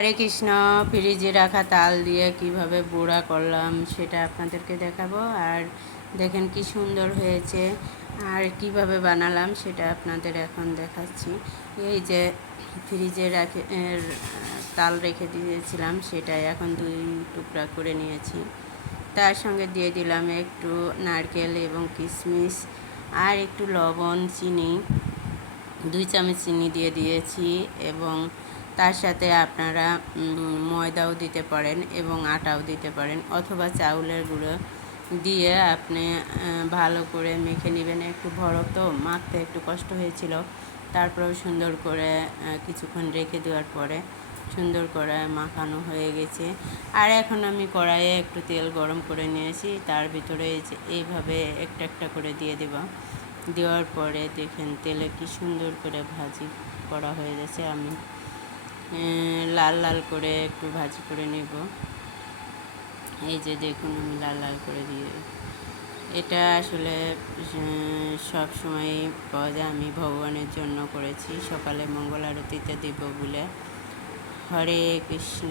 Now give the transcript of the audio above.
হরে কৃষ্ণ। ফ্রিজে রাখা তাল দিয়ে কিভাবে গুঁড়া করলাম সেটা আপনাদেরকে দেখাবো। আর দেখেন কি সুন্দর হয়েছে। আর কিভাবে বানালাম সেটা আপনাদের এখন দেখাচ্ছি। এই যে ফ্রিজে তাল রেখে দিয়েছিলাম, সেটা এখন 2 টুকরা করে নিয়েছি। তার সঙ্গে দিয়ে দিলাম একটু নারকেল এবং কিশমিশ, আর একটু লবণ, চিনি, 2 চামচ চিনি দিয়ে দিয়েছি। এবং তার সাথে আপনারা ময়দাও দিতে পারেন এবং আটাও দিতে পারেন, অথবা চাউলের গুঁড়ো দিয়ে আপনি ভালো করে মেখে নেবেন। একটু বরফ তো মাখতে একটু কষ্ট হয়েছিল, তারপরেও সুন্দর করে কিছুক্ষণ রেখে দেওয়ার পরে সুন্দর করে মাখানো হয়ে গেছে। আর এখন আমি কড়াইয়ে একটু তেল গরম করে নিয়েছি, তার ভিতরে এইভাবে একটা একটা করে দিয়ে দেব। দেওয়ার পরে দেখেন তেলে কি সুন্দর করে ভাজি করা হয়ে গেছে। আমি লাল লাল করে একটু ভাজি করে নেব। এই যে দেখুন আমি লাল লাল করে দিয়ে, এটা আসলে সব সময় পাওয়া যায়। আমি ভগবানের জন্য করেছি, সকালে মঙ্গল আরতিতে দেব বলে। হরে কৃষ্ণ।